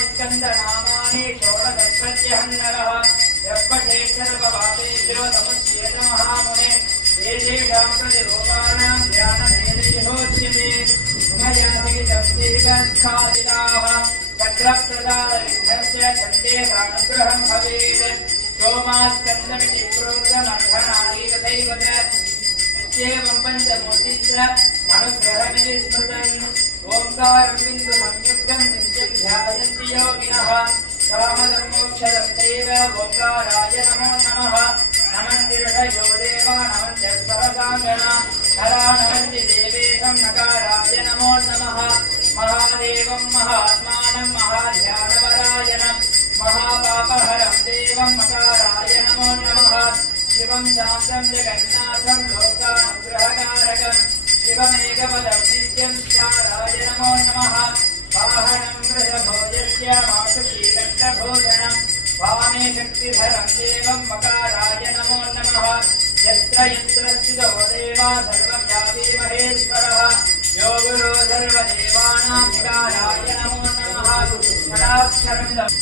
स्कन्दनामानि षोडशप्रत्यहन्नरः यप्पशेषर्ववादेभ्यो नमस्येत महामुने वेदेषां प्रतिरूपाणां ध्यानभेदैहोच्यते उमयादिजप्तेजस्खादिताः चक्रप्रदानविघ्नस्य चण्डेशानुग्रहं भवेत् सोमास्कन्दमिति प्रोक्तमर्धनानि तथैव च इत्येवं पञ्चमूर्तिश्च अनुग्रहमिति स्मृतम् ओंकारं बिन्दुसंयुक्तं नित्यं ध्यायन्ति योगिनः कामदं मोक्षदं चैव ओंकाराय नमो नमः नमन्ति ऋषयो देवा नमन्ति सरसाङ्गना हरा नमन्ति देवेशं नकाराय नमो नमः महादेवं महात्मानं महाध्यानपरायणं महापापहरं देवं मकाराय नमो नमः शिवं शान्तं जगन्नाथं लोकानुग्रहकारकं शिवमेकपदं नित्यं चाराय नमो नमः वाहनं वृषभोजस्य मातुकीलङ्कभूषणं वामे शक्तिधरं देवं मकाराय नमो नमः यत्र यत्र स्थितो देवा सर्वव्यापी महेश्वरः यो गुरो सर्वदेवानां मकाराय नमो नमः षडाक्षरमिदम्